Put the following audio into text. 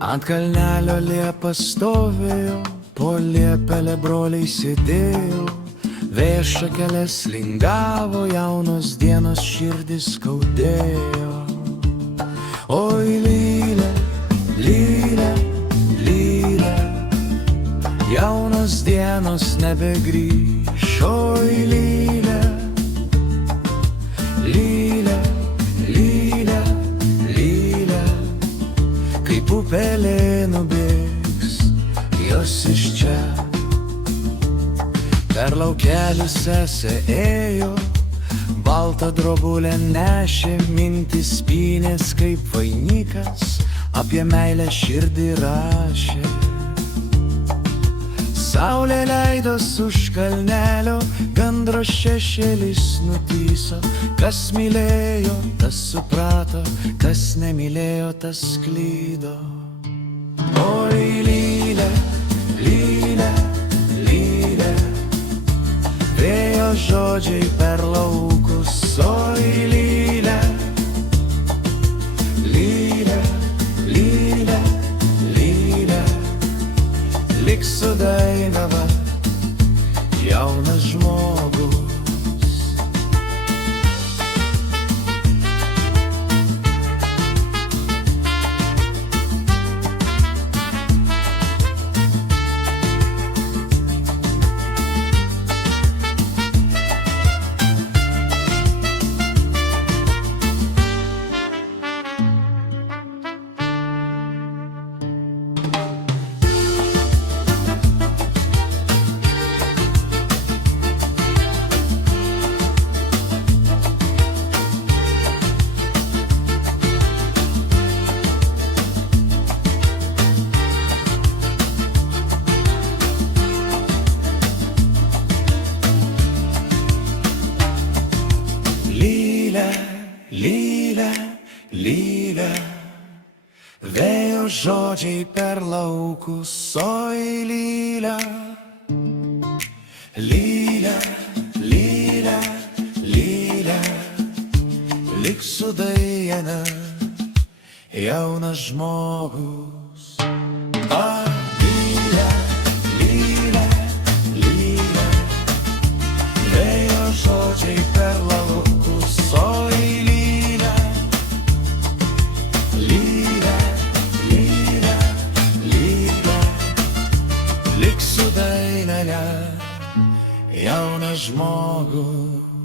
Ant kalnelio liepa stovėjo, po liepelę broliai sėdėjo, vėjas šakeles lingavo, jaunos dienos širdis skaudėjo. Oi lylė, lylė, lylė, jaunos dienos nebegrįš. Oi lylė, lylė, lylė, lylė, kaip upelė nubėgs jos iš čia. Per laukelį sesė ėjo, baltą drobulę nešė, mintis pynės kaip vainikas, apie meilę širdį rašė. Saulė leidos už kalnelio, gandro šešėlis nutyso, kas mylėjo, tas suprato, kas nemylėjo, tas klydo. Oi lylė, lylė, lylė, vėjo žodžiai per laukus. Oi lylė, lylė, lylė, lylė, lyg sudainava jaunas žmogus. Lylė, lylė, vėjo žodžiai per laukus. Oi lylė, lylė, lylė, lylė, lyg sudaina jaunas žmogus. Oi lylė, lylė, lylė, vėjo žodžiai per laukus. Oi lylė, lylė, lylė, lylė, lyg sudainelė jaunas žmogus.